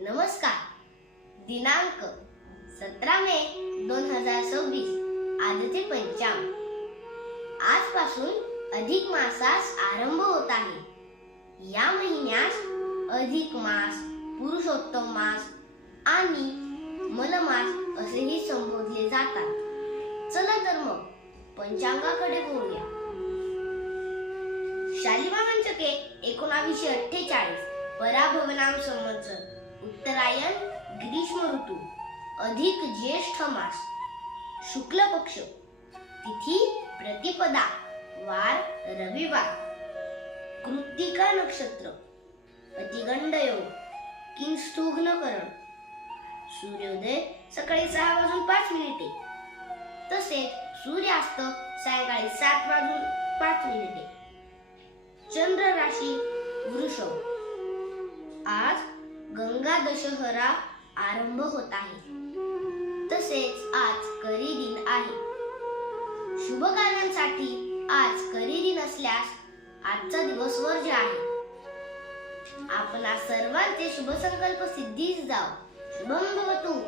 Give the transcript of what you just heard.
नमस्कार. दिनांक 17 मे 2026 आजचे पंचांग. आजपासून अधिक मासास आरंभ होत आहे. या महिन्यास अधिक मास, पुरुषोत्तम मास आणि मलमास असेही संबोधले जातात. चला तर मग पंचांगाकडे बोलूया. शालिवाहन शके 1948, पराभवनाम संवत्सर, उत्तरायण ग्रीष्म ऋतू, अधिक ज्येष्ठ मास, शुक्ल पक्ष, तिथी प्रतिपदा, वार रविवार, कृत्तिका नक्षत्र, अतिगंड योग, किंस्तुघ्नकरण, सूर्योदय सकाळी 6:05 तसेच सूर्यास्त सायंकाळी 7:05. चंद्र राशी वृषभ. आज गंगा दशहरा आरंभ होत आहे. तसेच आज करी दिन आहे. शुभ कार्यांसाठी आज करी दिन असल्यास आजचा दिवस वर्ज्य आहे. आपणा सर्वांचे शुभ संकल्प सिद्धीस जाओ. शुभम भवतु.